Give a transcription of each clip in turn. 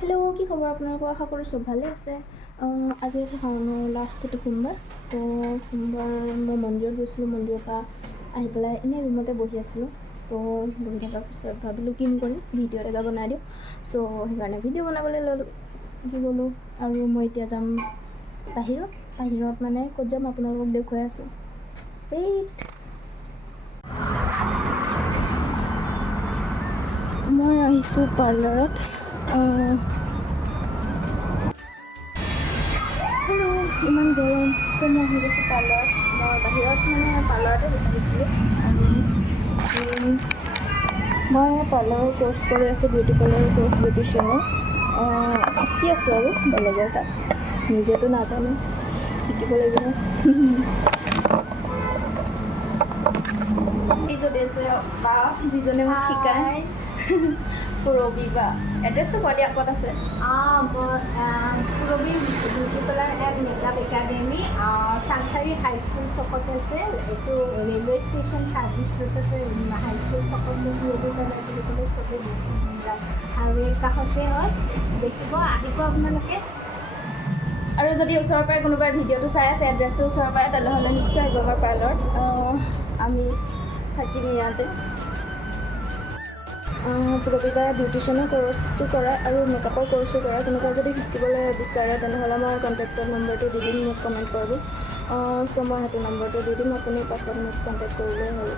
Hello' কি খবৰ আপোনালোকৰ? আশা কৰোঁ চব ভালে আছে। আজি আছে শাওনৰ লাষ্টটো সোমবাৰ। তো সোমবাৰ মই মন্দিৰত গৈছিলোঁ। মন্দিৰৰ পৰা আহি পেলাই এনেই ৰুমতে বহি আছিলোঁ। তো বহি থকাৰ পিছত ভাবিলোঁ কিনো কৰিম, ভিডিঅ' এটা বনাই দিওঁ। চ' সেইকাৰণে ভিডিঅ' বনাবলৈ গ'লোঁ। আৰু মই এতিয়া যাম বাহিৰত মানে ক'ত যাম আপোনালোকক দেখুৱাই আছোঁ। মই আহিছোঁ পাৰ্লাৰত। ইমান গৰম, তো মই আহি গৈছোঁ পাৰ্লাৰত। মই বাহিৰত মানে পাৰ্লাৰতে আহিছিলোঁ। আৰু মই পাৰ্লাৰৰ কোৰ্চ কৰি আছোঁ, বিউটি পাৰ্লাৰৰ কোৰ্চ, বিউটিচিয়ানৰ শিকি আছোঁ আৰু বেলেগৰ তাত। নিজেতো নাজানো, শিকিব লাগিব। এই যদি আছে বা যিজনে মোক শিকায়, পুৰবী বা। এড্ৰেছটো কৈ দিয়া, ক'ত আছে? Purabi beauty parlour and makeup academy Changsari high school চকত আছে। এইটো ৰেলৱে ষ্টেচন ছাৰ্ভিচ ৰোডতে হাইস্কুল চকত পুৰবী পাৰ্লাৰ বুলি ক'লে চবেই হাইৱেৰ কাষতে হয়। দেখিব, আহিব আপোনালোকে। আৰু যদি ওচৰৰ পৰাই কোনোবাই ভিডিঅ'টো চাই আছে, এড্ৰেছটো ওচৰৰ পৰাই, তেনেহ'লে নিশ্চয় আহিব আমাৰ পাৰ্লাৰত। আমি থাকিম ইয়াতে। পুৰবী বাই বিউটিচিয়ানৰ কোৰ্চটো কৰায় আৰু মেকআপৰ কোৰ্চো কৰায়। কোনোবাই যদি শিকিবলৈ বিচাৰে তেনেহ'লে মই কণ্টেক্টৰ নম্বৰটো দি দিম, মোক কমেণ্ট কৰিব। চ' মই সেইটো নম্বৰটো দি দিম, আপুনি পাছত মোক কণ্টেক্ট কৰিলেই হ'ল।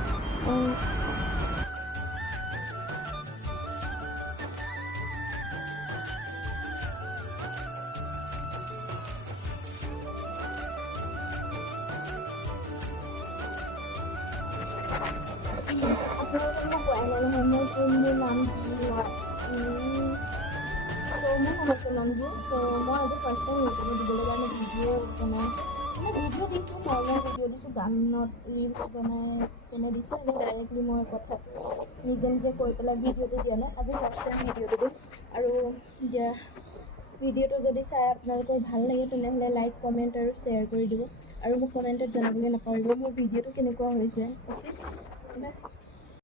আপোনালোকক মই কোৱাই নাই নহয় মোৰ নাম কি। চ' মোৰ নাম আছে মঞ্জু। চ' মই আজি ফাৰ্ষ্ট টাইম ইউটিউবত দিবলৈ কাৰণে ভিডিঅ' বনাই আছোঁ। মানে ভিডিঅ' দিছোঁ, নৰ্মেল ভিডিঅ' দিছোঁ, গানত ৰিলচ বনাই কেনে দিছোঁ। এনেই ডাইৰেক্টলি মই কথাত নিজে কৈ পেলাই ভিডিঅ'টো দিয়া নাই। আজি ফাৰ্ষ্ট টাইম ভিডিঅ'টো দিম। আৰু এতিয়া ভিডিঅ'টো যদি চাই আপোনালোকৰ ভাল লাগে তেনেহ'লে লাইক, কমেণ্ট আৰু শ্বেয়াৰ কৰি দিব। আৰু মোক কমেণ্টত জনাবলৈ নাপাহৰিব মোৰ ভিডিঅ'টো কেনেকুৱা হৈছে। অ'কে, বাই।